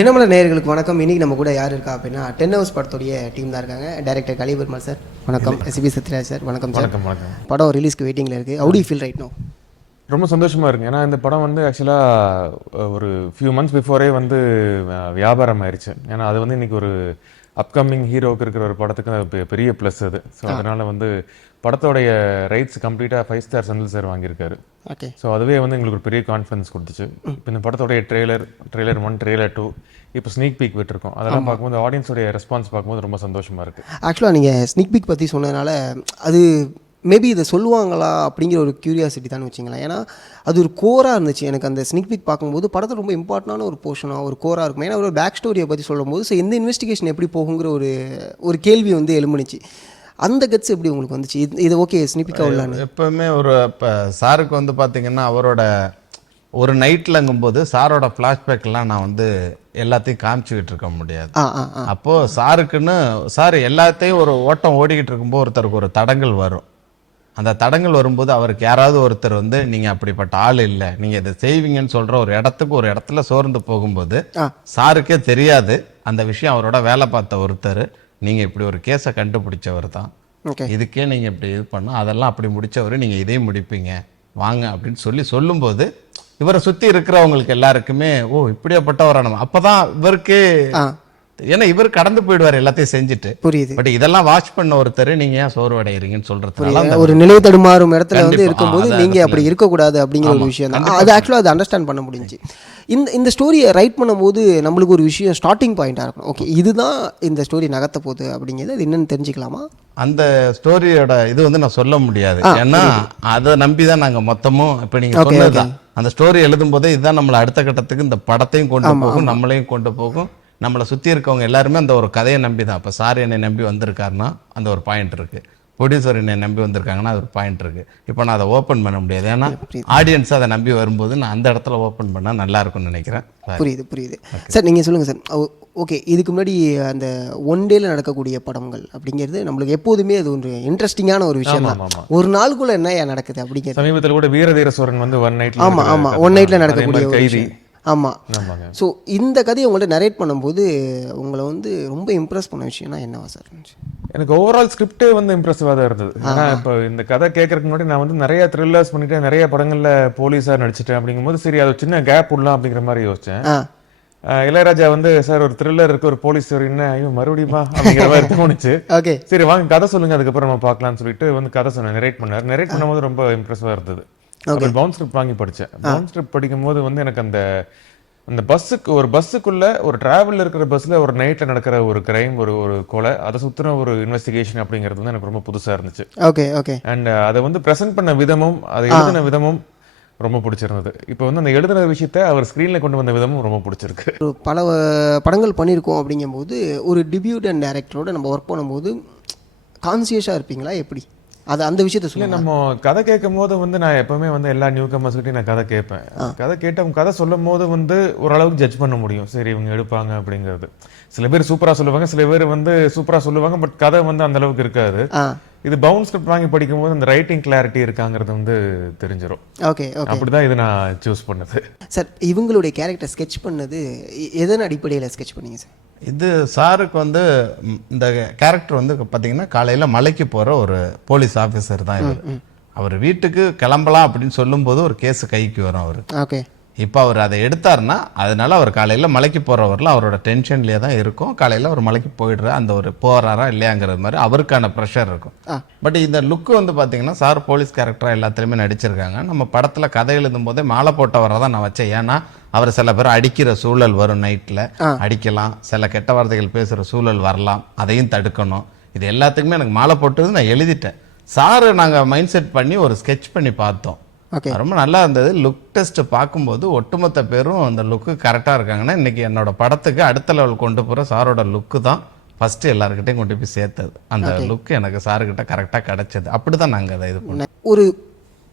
தினமலர் நேயர்களுக்கு வணக்கம். இன்னைக்கு நம்ம கூட யார் இருக்கா அப்படின்னா 10 ஹவர்ஸ் படத்துடைய டீம் தான் இருக்காங்க. டைரக்டர் கலிபெருமாள் சார் வணக்கம். எஸ்பி சத்யராஜ் சார் வணக்கம் சார். வணக்கம். படம் ரிலீஸ்க்கு வெயிட்டிங்கில் இருக்குது. How do you feel right now? ரொம்ப சந்தோஷமாக இருக்குது. ஏன்னா இந்த படம் வந்து ஆக்சுவலாக ஒரு ஃபியூ மந்த்ஸ் பிஃபோரே வந்து வியாபாரம் ஆயிடுச்சு. ஏன்னா அது வந்து இன்றைக்கி ஒரு அப்கமிங் ஹீரோவுக்கு இருக்கிற ஒரு படத்துக்கு அது பெரிய ப்ளஸ் அது. ஸோ அதனால் வந்து படத்தோடைய ரைட்ஸ் கம்ப்ளீட்டாக 5 ஸ்டார் செந்தில் சார் வாங்கியிருக்காரு. ஓகே. ஸோ அதுவே வந்து எங்களுக்கு ஒரு பெரிய கான்ஃபிடன்ஸ் கொடுத்துச்சு. இப்போ இந்த படத்தோடைய ட்ரெய்லர் 1, ட்ரெய்லர் 2, இப்போ ஸ்னீக் பீக் விட்டுருக்கோம். அதெல்லாம் பார்க்கும்போது ஆடியன்ஸோடைய ரெஸ்பான்ஸ் பார்க்கும்போது ரொம்ப சந்தோஷமாக இருக்குது. ஆக்சுவலாக நீங்கள் ஸ்னீக் பீக் பற்றி சொன்னதுனால அது மேபி இதை சொல்லுவாங்களா அப்படிங்கிற ஒரு க்யூரியாசிட்டி தான் வச்சிங்களேன். ஏன்னா அது ஒரு கோராக இருந்துச்சு எனக்கு. அந்த ஸ்னிக் பீக் பார்க்கும்போது படத்தில் ரொம்ப இம்பார்ட்டண்டான ஒரு போர்ஷனாக ஒரு கோராக இருக்கும். ஏன்னா ஒரு பேக் ஸ்டோரியை பற்றி சொல்லும்போது ஸோ எந்த இன்வெஸ்டிகேஷன் எப்படி போகுங்கிற ஒரு கேள்வி வந்து எழும்புனுச்சு. அந்த கட்ஸ் எப்படி உங்களுக்கு வந்துச்சு? இது ஓகே ஸ்னிப்பிக்காக உள்ளான்னு எப்போவுமே ஒரு இப்போ சாருக்கு வந்து பார்த்திங்கன்னா அவரோட ஒரு நைட்லங்கும்போது சாரோட ஃப்ளாஷ்பேக்லாம் நான் வந்து எல்லாத்தையும் காமிச்சிக்கிட்டு இருக்க முடியாது. அப்போது சாருக்குன்னு சார் எல்லாத்தையும் ஒரு ஓட்டம் ஓடிக்கிட்டு இருக்கும்போது ஒருத்தருக்கு ஒரு தடங்கள் வரும். அந்த தடங்கள் வரும்போது அவருக்கு யாராவது ஒருத்தர் வந்து நீங்கள் அப்படிப்பட்ட ஆள் இல்லை, நீங்கள் இதை செய்வீங்கன்னு சொல்கிற ஒரு இடத்துல சோர்ந்து போகும்போது சாருக்கே தெரியாது அந்த விஷயம். அவரோட வேலை பார்த்த ஒருத்தர் நீங்கள் இப்படி ஒரு கேஸை கண்டுபிடிச்சவர் தான், இதுக்கே நீங்கள் இப்படி இது பண்ணோம், அதெல்லாம் அப்படி முடித்தவர், நீங்கள் இதையும் முடிப்பீங்க வாங்க அப்படின்னு சொல்லும்போது இவரை சுற்றி இருக்கிறவங்களுக்கு எல்லாருக்குமே ஓ இப்படியாப்பட்டவரான அப்போ தான் இவருக்கு, ஏன்னா இவர் கடந்து போயிடுவார் எல்லாத்தையும் செஞ்சுட்டு. புரியுது. பட் இதெல்லாம் வாட்ச் பண்ண ஒருத்தர் நீங்க ஏன் சோர்வடைகிறீங்கன்னு சொல்றதுனால ஒரு நிலை தடுமாறும் இடத்துல வந்து இருக்கும்போது நீங்க அப்படி இருக்கக்கூடாது அப்படிங்கிற ஒரு விஷயம் தான். அது ஆக்சுவலாக அது அண்டர்ஸ்டாண்ட் பண்ண முடிஞ்சு. இந்த ஸ்டோரியை ரைட் பண்ணும்போது நம்மளுக்கு ஒரு விஷயம் ஸ்டார்டிங் பாயிண்டாக இருக்கும். ஓகே இதுதான் இந்த ஸ்டோரி நகர்த்த போகுது அப்படிங்கிறது அது என்னன்னு தெரிஞ்சுக்கலாமா? அந்த ஸ்டோரியோட இது வந்து நான் சொல்ல முடியாது. ஏன்னா அதை நம்பி தான் நாங்கள் மொத்தமும் இப்போ நீங்கள் சொன்னதுதான் அந்த ஸ்டோரி எழுதும் போதே இதுதான் நம்மளை அடுத்த கட்டத்துக்கு இந்த படத்தையும் கொண்டு போகும், நம்மளையும் கொண்டு போகும், நம்மளை சுற்றி இருக்கவங்க எல்லாருமே அந்த ஒரு கதையை நம்பி தான். இப்போ சார் என்னை நம்பி வந்திருக்காருன்னா அந்த ஒரு பாயிண்ட் இருக்குது, ப்ரொடியூசர் என்னை நம்பி வந்திருக்காங்கன்னா அது ஒரு பாயிண்ட் இருக்குது. இப்போ நான் அதை ஓப்பன் பண்ண முடியாது. ஏன்னா ஆடியன்ஸ் அதை நம்பி வரும்போது நான் அந்த இடத்துல ஓப்பன் பண்ணால் நல்லா இருக்கும்னு நினைக்கிறேன். புரியுது சார். நீங்கள் சொல்லுங்கள் சார். ஓகே இதுக்கு முன்னாடி அந்த ஒன் டேல நடக்கக்கூடிய படங்கள் அப்படிங்கிறது நம்மளுக்கு எப்போதுமே அது ஒரு இன்ட்ரெஸ்டிங்கான ஒரு விஷயம் தான். ஒரு நாளுக்குள்ள என்ன நடக்குது அப்படிங்கிறது. சமீபத்தில் கூட வீரதீர சோரன் வந்து ஒன் நைட்ல நடக்கக்கூடிய கைதி. ஆமாம். ஸோ இந்த கதையை உங்கள்கிட்ட நரேட் பண்ணும்போது உங்களை வந்து ரொம்ப இம்ப்ரெஸ் பண்ண விஷயம்னா என்னவா சார்? எனக்கு ஓவரால் ஸ்கிரிப்டே வந்து இம்ப்ரெசிவாக தான் இருந்தது. ஏன்னா இப்போ இந்த கதை கேட்கறதுக்கு முன்னாடி நான் வந்து நிறைய த்ரில்லர்ஸ் பண்ணிட்டேன், நிறைய படங்களில் போலீஸாக நடிச்சிட்டேன். அப்படிங்கும்போது சரி அது சின்ன கேப் விடலாம் அப்படிங்கிற மாதிரி யோசிச்சேன். இளையராஜா வந்து சார் ஒரு த்ரில்லர் இருக்கு, ஒரு போலீஸ் ஸ்டோரி, என்ன ஐயோ மறுபடியுமா அப்படிங்கிற மாதிரி தோணுச்சு. சரி வாங்க கதை சொல்லுங்க அதுக்கப்புறம் நம்ம பார்க்கலாம்னு சொல்லிட்டு வந்து கதை சொன்னேன். நரேட் பண்ணும்போது ரொம்ப இம்ப்ரெசிவாக இருந்தது. அப்புறம் பவுன் ஸ்கிரிப்ட் வாங்கி படித்தேன். பவுன் ஸ்கிரிப்ட் படிக்கும் போது வந்து எனக்கு அந்த பஸ்ஸுக்குள்ள ஒரு டிராவலில் இருக்கிற பஸ்ல ஒரு நைட்ல நடக்கிற ஒரு கிரைம், ஒரு கொலை, அதை சுத்தின ஒரு இன்வெஸ்டிகேஷன் அப்படிங்கிறது வந்து எனக்கு ரொம்ப புதுசா இருந்துச்சு. அண்ட் அதை வந்து ப்ரெசென்ட் பண்ண விதமும் அதை எழுதின விதமும் ரொம்ப பிடிச்சிருந்தது. இப்போ வந்து அந்த எழுதுன விஷயத்த அவர் ஸ்க்ரீனில் கொண்டு வந்த விதமும் ரொம்ப பிடிச்சிருக்கு. பல படங்கள் பண்ணியிருக்கோம் அப்படிங்கும்போது ஒரு டிபியூட் அண்ட் டைரக்டரோட நம்ம ஒர்க் பண்ணும்போது கான்சியஸாக இருப்பீங்களா எப்படி? அது அந்த விஷயத்த சொல்லி நம்ம கதை கேட்கும் போது வந்து நான் எப்பவுமே வந்து எல்லா நியூ கமர்ஸ்கிட்டையும் நான் கதை கேட்பேன். கதை கேட்டு அவங்க கதை சொல்லும் போது வந்து ஓரளவுக்கு ஜட்ஜ் பண்ண முடியும், சரி இவங்க எடுப்பாங்க அப்படிங்கிறது. சில பேர் சூப்பரா சொல்லுவாங்க, சில பேர் வந்து சூப்பரா சொல்லுவாங்க, பட் கதை வந்து அந்த அளவுக்கு இருக்காது. இது பவுன் ஸ்கிரிப்ட் வாங்கி படிக்கும் போது அந்த ரைட்டிங் கிளாரிட்டி இருக்காங்கிறது வந்து தெரிஞ்சிடும். அப்படிதான் இது நான் சூஸ் பண்ணது. சார் இவங்களுடைய கேரக்டர் ஸ்கெட்ச் பண்ணது எதன் அடிப்படையில் ஸ்கெட்ச் பண்ணீங்க சார்? இது சாருக்கு வந்து இந்த கேரக்டர் வந்து பார்த்தீங்கன்னா காலையில் மலைக்கு போகிற ஒரு போலீஸ் ஆஃபீஸர் தான் இவர். அவர் வீட்டுக்கு கிளம்பலாம் அப்படின்னு சொல்லும்போது ஒரு கேஸு கைக்கு வரும் அவர். இப்போ அவர் அதை எடுத்தாருன்னா அதனால அவர் காலையில் மலைக்கு போகிறவரில் அவரோட டென்ஷன்லேயே தான் இருக்கும். காலையில் அவர் மலைக்கு போயிடுற அந்த ஒரு போகிறாரா இல்லையாங்கிறது மாதிரி அவருக்கான ப்ரெஷர் இருக்கும். பட் இந்த லுக்கு வந்து பார்த்தீங்கன்னா சார் போலீஸ் கேரக்டராக எல்லாத்துலேயுமே நடிச்சிருக்காங்க. நம்ம படத்தில் கதை எழுதும் போதே மாலை போட்டவரை தான் நான் வச்சேன். ஏன்னா அவர் சில பேர் அடிக்கிற சூழல் வரும், நைட்டில் அடிக்கலாம், சில கெட்ட வார்த்தைகள் பேசுகிற சூழல் வரலாம், அதையும் தடுக்கணும். இது எல்லாத்துக்குமே எனக்கு மாலை போட்டது நான் எழுதிட்டேன். சாரு நாங்கள் மைண்ட் செட் பண்ணி ஒரு ஸ்கெட்ச் பண்ணி பார்த்தோம். ரொம்ப நல்லா இருந்தது. லுக் டெஸ்ட் பார்க்கும்போது ஒட்டுமொத்த பேரும் அந்த லுக்கு கரெக்டாக இருக்காங்கன்னா இன்னைக்கு என்னோட படத்துக்கு அடுத்த லெவல் கொண்டு போகிற சாரோட லுக்கு தான் ஃபர்ஸ்ட் எல்லாருக்கிட்டையும் கொண்டு போய் சேர்த்தது. அந்த லுக் எனக்கு சாருக்கிட்ட கரெக்டாக கிடைச்சது. அப்படிதான் நாங்கள் அதை இது பண்ணோம். ஒரு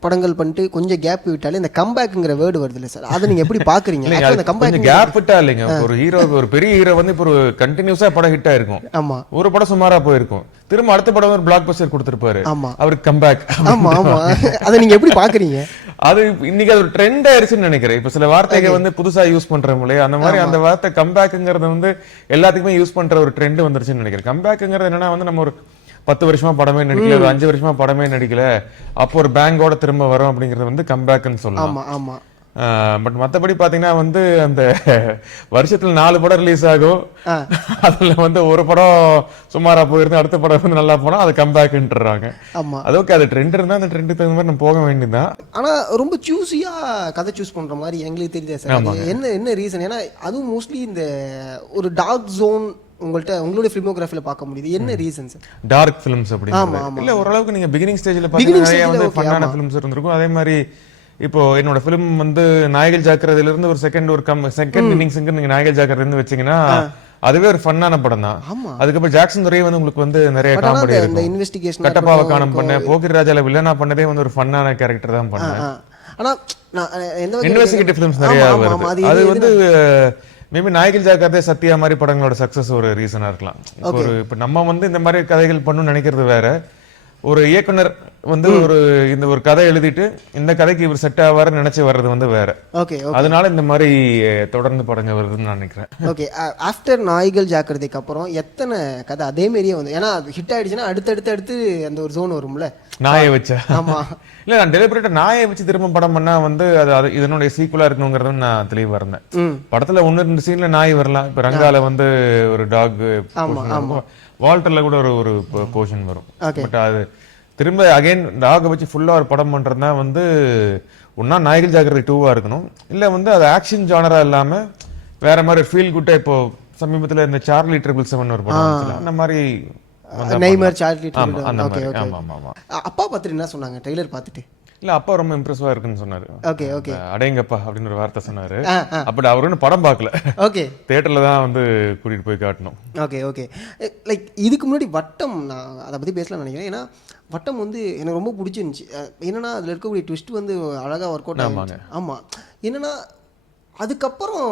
படங்கள் பண்ணிட்டு கொஞ்சம் கேப் விட்டாலே இந்த கம்பேக்குங்கிற வேர்டு வருது இல்லை சார், அதை நீங்க எப்படி பாக்குறீங்க? அந்த கொஞ்சம் கம்பேக் கேப் விட்டா இல்லைங்க. ஒரு ஹீரோ, ஒரு பெரிய ஹீரோ வந்து இப்போ ஒரு கண்டினியூஸா படம் ஹிட் ஆயிருக்கும், ஆமா ஒரு படம் சுமாரா போயிருக்கும், திரும்ப அடுத்த படம் ஒரு பிளாக் பஸ்டர் கொடுத்திருப்பாரு, ஆமா அவருக்கு கம்பேக். ஆமா ஆமா அதை நீங்க எப்படி பாக்குறீங்க? அது இன்னைக்கு அது ஒரு ட்ரெண்ட் ஆயிருச்சுன்னு நினைக்கிறேன். இப்ப சில வார்த்தைகள் வந்து புதுசா யூஸ் பண்றோம் இல்லையா, அந்த மாதிரி அந்த வார்த்தை கம்பேக்குங்கிறது வந்து எல்லாத்துக்குமே யூஸ் பண்ற ஒரு ட்ரெண்ட் வந்துருச்சுன்னு நினைக்கிறேன். கம்பேக்குங்கிறது என்னன்னா வந்து நம்ம ஒரு 10 வருஷமா படமே நடிக்கல, ஒரு 5 வருஷமா படமே நடிக்கல, அப்போ ஒரு பேங்கோட திரும்ப வரும் அப்படிங்கறது வந்து கம்பேக்னு சொல்லலாம். ஆமா ஆமா. பட் மத்தபடி பாத்தீங்கன்னா வந்து அந்த வருஷத்துல 4 படம் ரிலீஸ் ஆகும், அதுல வந்து ஒரு படம் சுமாரா போயிருந்து அடுத்த படம் வந்து நல்லா போனா அது கம்பேக்ன்றாங்க. ஆமா அது ஓகே, அது ட்ரெண்ட் இருந்தா அந்த ட்ரெண்டுக்கு தகுந்த மாதிரி நம்ம போக வேண்டியதுதான். ஆனா ரொம்ப சூஸியா கதை சூஸ் பண்ற மாதிரி எங்களுக்கு தெரியுது சார். என்ன என்ன ரீசன்? ஏன்னா அதுவும் மோஸ்ட்லி இந்த ஒரு டார்க் ஜோன் உங்களுடைய ஃபிலிமோகிராஃபில பார்க்க முடியுது. என்ன ரீசன் சார்? டார்க் ஃபிலிம்ஸ் அப்படிங்கிறது இல்ல, ஓரளவுக்கு நீங்க பிகினிங் ஸ்டேஜ்ல பாத்தீங்கன்னா நிறைய வந்து ஃபன்னான ஃபிலிம்ஸ் இருந்திருக்கும். அதே மாதிரி இப்போ என்னோட ஃபிலிம் வந்து நாயகல் ஜாக்கிரதையில இருந்து ஒரு செகண்ட் இன்னிங்ஸ்ங்க நீங்க நாயகல் ஜாக்கிரதை இருந்து வச்சீங்கன்னா அதுவே ஒரு ஃபன்னான படம் தான். அதுக்கப்புறம் ஜாக்சன் துரை வந்து உங்களுக்கு வந்து நிறைய காமெடி இருக்கும். கட்டப்பாவை காணம் பண்ண, போக்கிரி ராஜால வில்லனா பண்ணதே வந்து ஒரு ஃபன்னான கேரக்டர் தான் பண்ணேன். ஆனா எந்த இன்வெஸ்டிகேட்டிவ் ஃபிலிம்ஸ் நிறைய வருது. அது வந்து மேபி நாயகல் ஜாக்கிரதை, சத்யா மாதிரி படங்களோட சக்சஸ் ஒரு ரீசனா இருக்கலாம். இப்ப நம்ம வந்து இந்த மாதிரி கதைகள் பண்ணணும்னு நினைக்கிறது வேற, ஒரு இயக்குனர் வந்து ஒரு கதை எழுதிட்டு இந்த கதைக்கு இவர் செட் ஆவாருன்னு நினைச்சு வர்றது வந்து வேற. அதனால இந்த மாதிரி தொடர்ந்து படங்கள் வருதுன்னு நான் நினைக்கிறேன். ஓகே, ஆஃப்டர் நாய்கள் ஜாக்கிரதைக்கு அப்புறம் எத்தனை கதை அதே மாதிரியே வந்து, ஏன்னா ஹிட் ஆயிடுச்சுன்னா அடுத்து அந்த ஒரு ஜோன் வரும்ல, நாயை வச்சா. ஆமா இல்ல, நான் டெலிபரேட்டா நாயை வச்சு திரும்ப படம் பண்ணா வந்து அது இதனுடைய சீக்குவலா இருக்கணுங்கிறது நான் தெளிவா இருந்தேன். படத்துல 1-2 சீன்ல நாய் வரலாம். இப்ப ரங்கால வந்து ஒரு டாக், வால்டர்ல கூட ஒரு போர்ஷன் வரும். பட் அது திரும்ப அகைன் டாக வச்சு ஃபுல்லா ஒரு படம் பண்றதுனா வந்து ஒன்னா நாயகல் ஜாக்கிரதை 2-ஆ இருக்கணும், இல்ல வந்து அது ஆக்ஷன் ஜானரா இல்லாம வேற மாதிரி ஃபீல் குட்டா. இப்போ சமீபத்துல இந்த சார்லி 777 ஒரு படம், அந்த மாதிரி நெய்மர் சார்லி. அப்பா பார்த்துட்டு என்ன சொன்னாங்க ட்ரெய்லர் பார்த்துட்டு? இல்ல, அப்பா ரொம்ப இம்ப்ரெசிவா இருக்குன்னு சொன்னாரு. ஓகே ஓகே, அடேங்கப்பா அப்படின்னு ஒரு வார்த்தை சொன்னாரு. அப்படி அவரு ஒன்னும் படம் பார்க்கல, ஓகே தியேட்டர்ல தான் வந்து கூட்டிட்டு போய் காட்டணும். Okay okay. லைக் இதுக்கு முன்னாடி வட்டம், நான் அதை பத்தி பேசலாம்னு நினைக்கிறேன். ஏன்னா வட்டம் வந்து எனக்கு ரொம்ப பிடிச்சிருந்துச்சு. என்னன்னா அதுல இருக்கக்கூடிய ட்விஸ்ட் வந்து அழகா ஒர்க் அவுட் ஆமாங்க. ஆமா, என்னன்னா அதுக்கப்புறம்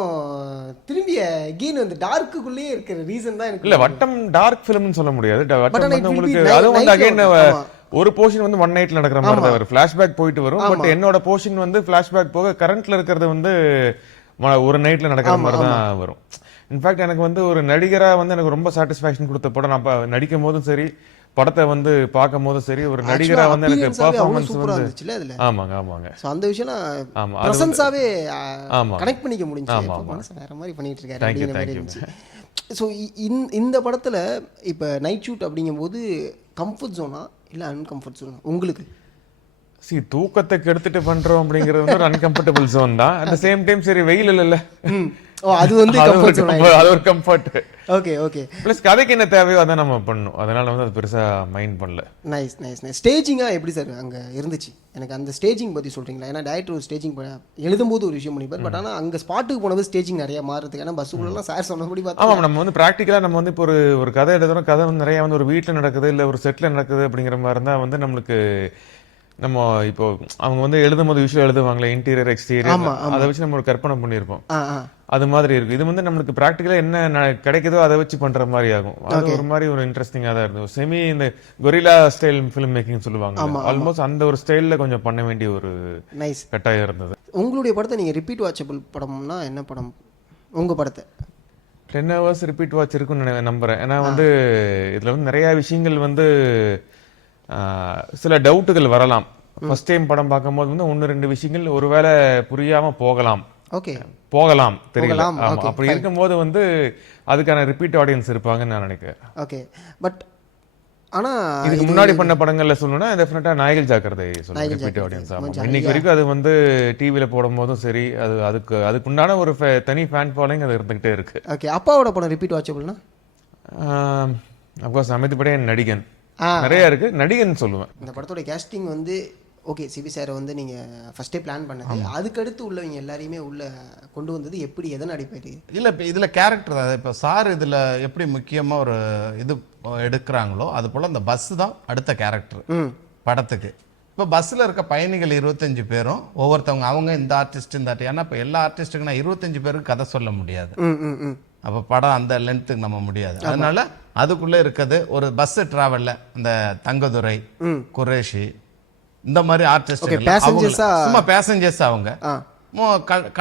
திரும்பிய கீன் வந்து டார்க்குள்ளே இருக்கிற ரீசன் தான் எனக்கு. இல்ல, வட்டம் டார்க் ஃபிலிம்னு சொல்ல முடியாது. வட்டம் வந்து உங்களுக்கு அது வந்து அகைன் ஒரு போர்ஷன் வந்து ஒன் நைட்ல நடக்கிற மாதிரி தான் வரும், ஃபிளாஷ்பேக் போயிட்டு வரும். பட் என்னோட போர்ஷன் வந்து ஃபிளாஷ்பேக் போக கரண்ட்ல இருக்கிறது வந்து ஒரு நைட்ல நடக்கிற மாதிரி தான் வரும். இன்ஃபேக்ட் எனக்கு வந்து ஒரு நடிகரா வந்து எனக்கு ரொம்ப சாட்டிஸ்ஃபேக்ஷன் கொடுத்த படம், நான் நடிக்கும் போதும் சரி, படத்தை வந்து பார்க்கும் போதும் சரி, ஒரு நடிகரா வந்து எனக்கு பெர்ஃபார்மன்ஸ் வந்து ஆமாங்க ஆமாங்க. சோ அந்த விஷயம் நான் பிரசன்ஸாவே கனெக்ட் பண்ணிக்க முடிஞ்சு. வேற மாதிரி பண்ணிட்டு இருக்காரு. ஸோ இந்த படத்துல இப்ப நைட் ஷூட் அப்படிங்கும்போது கம்ஃபர்ட் ஜோனா இல்ல அன்கம்ஃபர்ட் ஜோனா உங்களுக்கு? தூக்கத்தை கெடுத்துட்டு பண்றோம் அப்படிங்கிறது வந்து ஒரு அன்கம்ஃபர்டபிள் ஜோன் தான். அட் தி சேம் டைம் சரி வெயில் இல்ல, அது வந்து அது ஒரு கம்ஃபர்ட். Okay okay. ப்ளஸ் கதைக்கு என்ன தேவையோ அதை நம்ம பண்ணணும், அதனால வந்து அது பெருசா மைண்ட் பண்ணல. Nice nice nice. ஸ்டேஜிங்கா எப்படி சார் அங்க இருந்துச்சு? எனக்கு அந்த ஸ்டேஜிங் பத்தி சொல்றீங்களா? ஏன்னா டைரக்டர் ஒரு ஸ்டேஜிங் எழுதும்போது ஒரு விஷயம் பண்ணிப்பார், பட் ஆனா அங்க ஸ்பாட்டுக்கு போனது ஸ்டேஜிங் நிறைய மாறுறதுக்கு. ஏன்னா பஸ்ஸுக்குள்ளலாம் சார் சொன்னபடி பார்த்தா ஆமா, நம்ம வந்து ப்ராக்டிக்கலா நம்ம வந்து இப்போ ஒரு கதை எழுதுறோம், கதை வந்து நிறைய வந்து ஒரு வீட்டில் நடக்குது இல்ல ஒரு செட்ல நடக்குது அப்படிங்கிற மாதிரி இருந்தா வந்து நம்மளுக்கு நம்ம இப்போ அவங்க வந்து எழுதும் போது விஷயம் எழுதுவாங்களே, இன்டீரியர் எக்ஸ்டீரியர், அதை வச்சு நம்ம ஒரு கற்பனை பண்ணியிருப்போம், அது மாதிரி இருக்கு. இது வந்து நம்மளுக்கு பிராக்டிக்கலா என்ன கிடைக்குதோ அதை வச்சு பண்ற மாதிரி ஆகும். அது ஒரு மாதிரி ஒரு இன்ட்ரெஸ்டிங்கா தான் இருந்தது. செமி இந்த கொரில்லா ஸ்டைல் ஃபிலிம் மேக்கிங் சொல்லுவாங்க, ஆல்மோஸ்ட் அந்த ஒரு ஸ்டைல்ல கொஞ்சம் பண்ண வேண்டிய ஒரு நைஸ் கட்டாயம் இருந்தது. உங்களுடைய படத்தை நீங்க ரிப்பீட் வாட்சபிள் படம்னா என்ன படம்? உங்க படத்தை 10 hours ரிப்பீட் வாட்ச் இருக்குன்னு நம்புறேன். ஏன்னா வந்து இதுல வந்து நிறைய விஷயங்கள் வந்து சில டவுட்டுகள் வரலாம். ஃபர்ஸ்ட் டைம் படம் பார்க்கும்போது வந்து 1-2 விஷயங்கள் ஒருவேளை புரியாம போகலாம், தெரியல. அப்படி இருக்கும்போது வந்து அதுக்கான ரிப்பீட் ஆடியன்ஸ் இருப்பாங்கன்னு நான் நினைக்கிறேன். ஓகே, பட் ஆனா இதுக்கு முன்னாடி பண்ண படங்கள்ல சொல்லணும்னா டெஃபினட்டா நாயகல் ஜாக்கிரதை சொல்லுங்க, ரிப்பீட் ஆடியன்ஸ். இன்னைக்கு வரைக்கும் அது வந்து டிவில போடும் போதும் சரி, அதுக்கு உண்டான ஒரு தனி ஃபேன் ஃபாலோயிங் அது இருந்துகிட்டே இருக்கு. ஓகே, அப்பாவோட படம் ரிப்பீட் வாட்சபிள்னா அப்கோர்ஸ் அமித்படே நடிகன் நிறைய இருக்கு, நடிகன் சொல்லுவேன். இந்த படத்தோட கேஸ்டிங் வந்து ஓகே, சிவி சார் வந்து நீங்கள் ஃபஸ்ட்டே பிளான் பண்ணது, அதுக்கடுத்து உள்ளவங்க எல்லாரையுமே உள்ள கொண்டு வந்தது எப்படி, எதன் அடிப்படை? இல்லை, இப்போ இதில் கேரக்டர் தான். இப்போ சார் இதில் எப்படி முக்கியமாக ஒரு இது எடுக்கிறாங்களோ அது போல் அந்த பஸ்ஸு தான் அடுத்த கேரக்டர் படத்துக்கு. இப்போ பஸ்ஸில் இருக்க பயணிகள் 25 பேரும் ஒவ்வொருத்தவங்க அவங்க இந்த ஆர்டிஸ்ட் இந்த ஆர்டிஸ்ட், ஏன்னா இப்போ எல்லா ஆர்டிஸ்ட்டுக்கு நான் 25 பேருக்கு கதை சொல்ல முடியாது. அப்போ படம் அந்த லென்த்துக்கு நம்ம முடியாது. அதனால அதுக்குள்ளே இருக்கிறது ஒரு பஸ் டிராவலில் இந்த தங்கதுரை, குரேஷி இந்த மாதிரி ஆர்டிஸ்ட் சும்மா பேசஞ்சர்ஸ். அவங்க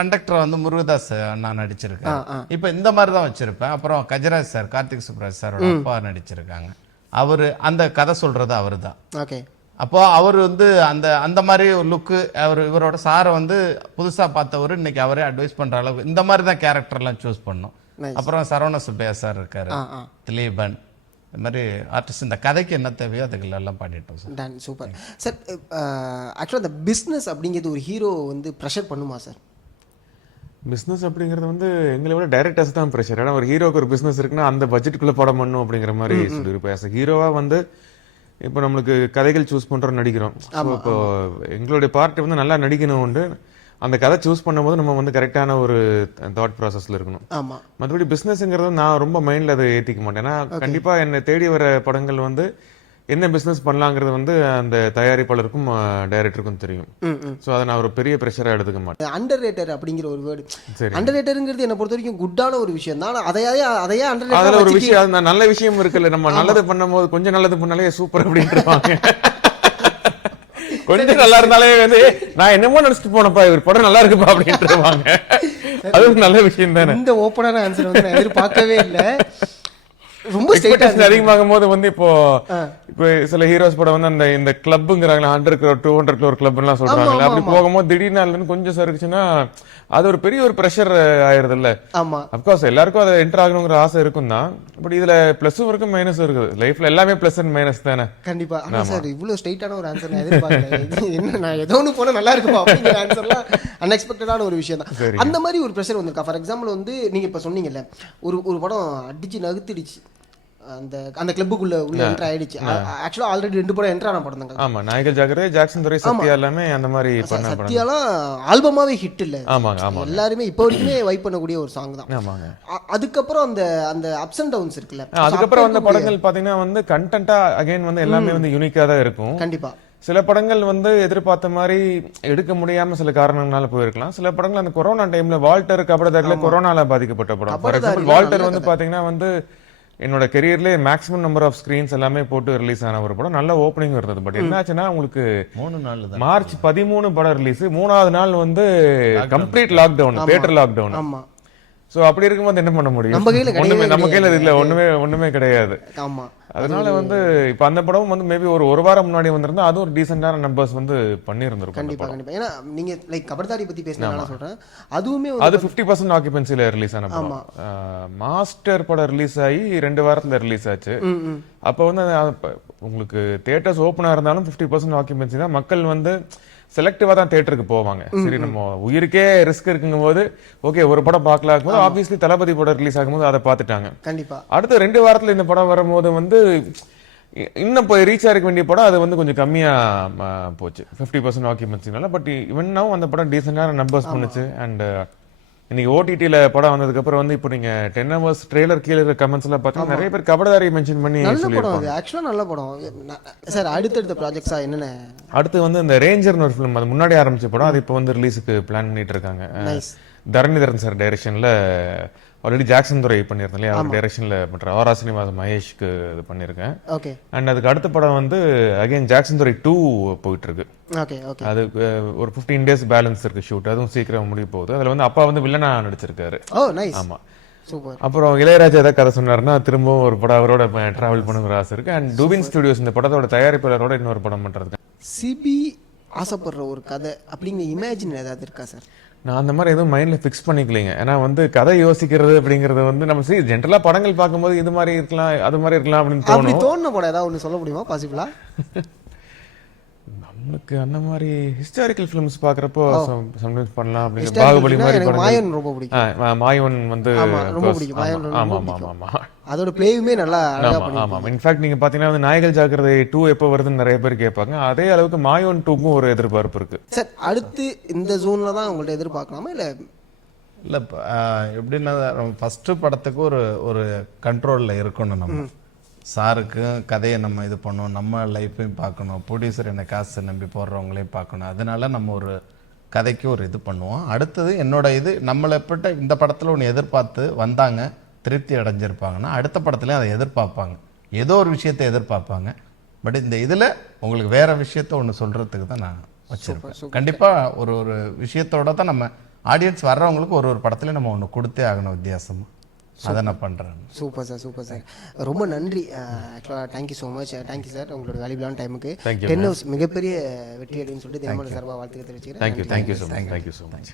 கண்டக்டர் வந்து முருகதாஸ் நான் நடிச்சிருக்கேன். இப்போ இந்த மாதிரி தான் வச்சிருப்பேன். அப்புறம் கஜராஜ் சார், கார்த்திக் சுப்ராஜ் சாரோட அப்பா நடிச்சிருக்காங்க. அவரு அந்த கதை சொல்றது அவரு தான். ஓகே. அப்போ அவர் வந்து அந்த அந்த மாதிரி ஒரு லுக்கு, அவர் இவரோட சாரை வந்து புதுசா பார்த்தவர் இன்னைக்கு அவரே அட்வைஸ் பண்ற அளவுக்கு இந்த மாதிரி தான் கேரக்டர்லாம் சூஸ் பண்ணோம். அப்புறம் சரவண சுப்பையா சார் இருக்காரு, திலீபன், இந்த மாதிரி ஆர்டிஸ்ட் இந்த கதைக்கு என்ன தேவையோ அதுக்குள்ள எல்லாம் பாடிட்டோம் சார். Ton super sir. ஆக்சுவலாக அந்த பிஸ்னஸ் அப்படிங்கிறது ஒரு ஹீரோ வந்து ப்ரெஷர் பண்ணுமா சார்? பிஸ்னஸ் அப்படிங்கிறது வந்து எங்களை விட டைரக்டர்ஸ் தான் ப்ரெஷர். ஏன்னா ஒரு ஹீரோக்கு ஒரு பிஸ்னஸ் இருக்குன்னா அந்த பட்ஜெட்டுக்குள்ள படம் பண்ணும் அப்படிங்கிற மாதிரி சொல்லியிருப்பேன். ஹீரோவா வந்து இப்போ நம்மளுக்கு கதைகள் சூஸ் பண்றோம், நடிக்கிறோம். இப்போ எங்களுடைய பார்ட் வந்து நல்லா நடிக்கணும் உண்டு. அந்த கதை சூஸ் பண்ணும்போது நம்ம வந்து கரெக்டான ஒரு தாட் ப்ராசஸ்ல இருக்கணும். மற்றபடி பிஸ்னஸ்ங்கிறது நான் ரொம்ப மைண்ட்ல அதை ஏற்றிக்க மாட்டேன். ஏன்னா கண்டிப்பா என்னை தேடி வர படங்கள் வந்து என்ன பிசினஸ் பண்ணலாங்கிறது வந்து அந்த தயாரிப்பாளருக்கும் டைரக்டருக்கும் தெரியும். ஸோ அதை நான் ஒரு பெரிய ப்ரெஷராக எடுத்துக்க மாட்டேன். அண்டர் ரேட்டர் அப்படிங்கிற ஒரு வேர்டு, அண்டர் ரேட்டருங்கிறது என்னை பொறுத்த வரைக்கும் குட்டான ஒரு விஷயம் தான். அதையே அண்டர் அதில் ஒரு விஷயம், நல்ல விஷயம் இருக்குல்ல, நம்ம நல்லது பண்ணும்போது கொஞ்சம் நல்லது பண்ணாலே சூப்பர் அப்படின்ட்டுருவாங்க. கொஞ்சம் நல்லா இருந்தாலே வந்து நான் என்னமோ நினைச்சிட்டு போனப்பா இவர் படம் நல்லா இருக்குப்பா அப்படின்ட்டுருவாங்க. அது ஒரு நல்ல விஷயம் தானே. இந்த ஓப்பனான ஆன்சர் வந்து நான் எதிர்பார்க்கவே இல்லை. ரொம்ப அதிகமாகும் போது வந்து இப்போ சில ஹீரோஸ் படம் வந்து அந்த இந்த கிளப்புங்கிறாங்களா, 100 crore 200 crore கிளப் எல்லாம் சொல்றாங்க. அப்படி போகும்போது திடீர்னு கொஞ்சம் சறுக்குச்சுன்னா அது ஒரு பெரிய ஒரு பிரஷர் ஆயிருது இல்ல. அப்கோர்ஸ் எல்லாருக்கும் அதை என்டர் ஆகணுங்கிற ஆசை இருக்கும் தான். பட் இதுல பிளஸும் இருக்கு மைனஸும் இருக்குது. லைஃப்ல எல்லாமே பிளஸ் அண்ட் மைனஸ் தானே. கண்டிப்பா. ஆனா சார் இவ்வளவு ஸ்ட்ரைட்டான ஒரு ஆன்சர் நான் எதிர்பார்க்கல. என்ன நான் ஏதோ ஒன்று போனா நல்லா இருக்குமா அப்படிங்கிற ஆன்சர்லாம் அன்எக்ஸ்பெக்டடான ஒரு விஷயம் தான். அந்த மாதிரி ஒரு ப்ரெஷர் வந்திருக்கா? ஃபார் எக்ஸாம்பிள் வந்து நீங்க இப்ப சொன்னீங்கல்ல, ஒரு படம் அடிச்சு நகுத்திடுச்சு, அந்த அந்த கிளப்புக்குள்ள உள்ள என்டர் ஆயிடுச்சு. ஆக்சுவலா ஆல்ரெடி 2 படம் என்டர் ஆன படம் தாங்க. ஆமா, நாயகர் ஜாகரே, ஜாக்சன் துரை, சத்யா எல்லாமே அந்த மாதிரி பண்ண படம். சத்யாலாம் ஆல்பமாவே ஹிட் இல்ல. ஆமாங்க, ஆமா. எல்லாரும் இப்போ வரைக்குமே வைப் பண்ணக்கூடிய ஒரு சாங் தான். ஆமாங்க. அதுக்கப்புறம் அந்த அந்த அப்ஸ் அண்ட் டவுன்ஸ் இருக்குல்ல, அதுக்கப்புறம் அந்த படங்கள் பாத்தீங்கன்னா வந்து கண்டென்ட்டா அகைன் வந்து எல்லாமே வந்து யூனிக்கா தான் இருக்கும். கண்டிப்பா. சில படங்கள் வந்து எதிர்பார்த்த மாதிரி எடுக்க முடியாம சில காரணங்களால போயிருக்கலாம். சில படங்கள் அந்த கொரோனா டைம்ல வால்டர் கபடதாரில கொரோனால பாதிக்கப்பட்ட படம். ஃபார் எக்ஸாம்பிள் வால்டர் வந்து பாத்தீங்கன்னா வந்து என்னோட கெரியர்லேயே மேக்ஸிமம் நம்பர் ஆஃப் ஸ்கிரீன்ஸ் எல்லாமே போட்டு ரிலீஸ் ஆன ஒரு படம். நல்ல ஓப்பனிங் இருந்தது. பட் என்னாச்சுன்னா உங்களுக்கு 3 நாள் மார்ச் 13 படம் ரிலீஸ், 3வது நாள் வந்து complete lockdown, theatre lockdown. So அப்படி இருக்கும்போது என்ன பண்ண முடியும்? நம்ம கையில இல்ல, ஒண்ணுமே கிடையாது. அதனால வந்து இப்ப அந்த படம் வந்து மேபி ஒரு வாரம் முன்னாடி வந்திருந்தா அது ஒரு டீசென்டான நம்பர்ஸ் வந்து பண்ணியிருந்திருக்கும். கண்டிப்பா கண்டிப்பா. ஏன்னா நீங்க லைக் கபடதாரி பத்தி பேசினா சொல்றேன், அதுவுமே அது 50% ஆக்குபென்சில ரிலீஸ் ஆன படம். மாஸ்டர் படம் ரிலீஸ் ஆகி 2 வாரத்துல ரிலீஸ் ஆச்சு. அப்ப வந்து உங்களுக்கு தியேட்டர்ஸ் ஓப்பனா இருந்தாலும் 50% ஆக்குபென்சி தான். மக்கள் வந்து செலக்டிவா தான் தியேட்டருக்கு போவாங்க. சரி, நம்ம உயிருக்கே ரிஸ்க் இருக்குங்கும் போது ஓகே ஒரு படம் பார்க்கலாம் போது ஆப்வியஸ்லி தளபதி படம் ரிலீஸ் ஆகும்போது அதை பார்த்துட்டாங்க. கண்டிப்பா. அடுத்த 2 வாரத்துல இந்த படம் வரும்போது வந்து இன்னும் போய் ரீச் ஆக வேண்டிய படம் அது வந்து கொஞ்சம் கம்மியா போச்சு 50% ஆக்குபென்சினால. பட் இவன் நவ் அந்த படம் டீசென்டான நம்பர்ஸ் பண்ணுச்சு. அண்ட் இன்னைக்கு ஓடிடில படம் வந்ததுக்கு அப்புறம் வந்து இப்போ நீங்க 10 hours ட்ரெய்லர் கீழ இருக்க கமெண்ட்ஸ் எல்லாம் பார்த்தா நிறைய பேர் கபடதாரி மென்ஷன் பண்ணி சொல்லிருக்காங்க. ஆக்சுவலா நல்ல படம் சார். அடுத்த ப்ராஜெக்ட்ஸா என்னென்ன? அடுத்து வந்து இந்த ரேஞ்சர்னு ஒரு ஃபிலிம், அது முன்னாடி ஆரம்பிச்ச படம், அது இப்போ வந்து ரிலீஸுக்கு பிளான் பண்ணிட்டு இருக்காங்க. தரணிதரன் சார் டைரக்ஷன்ல, ஆல்ரெடி ஜாக்சன் துரை பண்ணியிருந்தேன் இல்லையா, அவர் டைரக்ஷன்ல பண்ற ஆரா சினிமாஸ் மகேஷ்க்கு இது பண்ணியிருக்கேன். ஓகே. அண்ட் அதுக்கு அடுத்த படம் வந்து அகைன் ஜாக்சன் துரை 2 போயிட்டு இருக்கு. Okay okay. அது ஒரு 15 days பேலன்ஸ் இருக்கு ஷூட், அதுவும் சீக்கிரம் முடிய போகுது. அதுல வந்து அப்பா வந்து வில்லனா நடிச்சிருக்காரு. ஓ நைஸ். ஆமா, சூப்பர். அப்புறம் இளையராஜா ஏதாவது கதை சொன்னாருன்னா திரும்பவும் ஒரு படம் அவரோட டிராவல் பண்ணுங்கிற ஆசை இருக்கு. அண்ட் டூபின் ஸ்டுடியோஸ் இந்த படத்தோட தயாரிப்பாளரோட இன்னொரு படம் பண்றதுக்கு. சிபி ஆசைப்படுற ஒரு கதை அப்படிங்கிற இமேஜின் ஏதாவது இருக்கா சார்? நான் அந்த மாதிரி எதுவும் மைண்ட்ல ஃபிக்ஸ் பண்ணிக்கலைங்க. ஏன்னா வந்து கதை யோசிக்கிறது அப்படிங்கறது வந்து நம்ம ஜென்ரலா படங்கள் பார்க்கும்போது இது மாதிரி இருக்கலாம் அது மாதிரி இருக்கலாம் அப்படின்னு தோணும். அப்படி தோணுன படம் ஏதாவது ஒன்று சொல்ல முடியுமா பாசிபிளா? நமக்கு அந்த மாதிரி ஹிஸ்டாரிக்கல் ஃபிலிம்ஸ் பாக்குறப்போ சம்டைம்ஸ் பண்ணலாம் அப்படிங்கிற. பாகுபலி மாதிரி மாயன் ரொம்ப பிடிக்கும். மாயன் வந்து ரொம்ப பிடிக்கும். மாயன் ஆமா ஆமா ஆமா, அதோட பிளேயுமே நல்லா அழகா பண்ணிருக்காங்க. ஆமா. இன்ஃபேக்ட் நீங்க பாத்தீங்கன்னா வந்து நாயகர் ஜாக்கிரதை 2 எப்போ வருதுன்னு நிறைய பேர் கேட்பாங்க. அதே அளவுக்கு மாயன் 2க்கும் ஒரு எதிர்பார்ப்பு இருக்கு. சார் அடுத்து இந்த ஜோன்ல தான் உங்கள்ட்ட எதிர்பார்க்கலாமா இல்ல? இல்ல எப்படின்னா ஃபர்ஸ்ட் படத்துக்கு ஒரு கண்ட்ரோல்ல இருக்கணும் நம்ம. சாருக்கும் கதையை நம்ம இது பண்ணணும், நம்ம லைஃப்பையும் பார்க்கணும், ப்ரொடியூசர் என்ன காசு நம்பி போடுறவங்களையும் பார்க்கணும். அதனால நம்ம ஒரு கதைக்கு ஒரு இது பண்ணுவோம். அடுத்தது என்னோட இது நம்மளை எப்பட்ட இந்த படத்தில் ஒன்று எதிர்பார்த்து வந்தாங்க, திருப்தி அடைஞ்சிருப்பாங்கன்னா அடுத்த படத்துலேயும் அதை எதிர்பார்ப்பாங்க, ஏதோ ஒரு விஷயத்தை எதிர்பார்ப்பாங்க. பட் இந்த இதில் உங்களுக்கு வேற விஷயத்த ஒன்று சொல்கிறதுக்கு தான் நான் வச்சுருப்பேன். கண்டிப்பாக ஒரு ஒரு விஷயத்தோட தான் நம்ம ஆடியன்ஸ் வர்றவங்களுக்கு ஒரு ஒரு படத்துலையும் நம்ம ஒன்று கொடுத்தே ஆகணும் வித்தியாசமாக. அதை நான் பண்ணுறேன். Super sir. ரொம்ப நன்றி. ஆக்சுவலாக thank you so much. Thank you sir, உங்களோட வேல்யூபிளான டைமுக்கு. 10 ஹவர்ஸ் மிகப்பெரிய வெற்றி அடைன்னு சொல்லிட்டு தினமலர் சார்பாக வாழ்த்துக்கள் தெரிவிச்சுக்கிறேன். Thank you so much.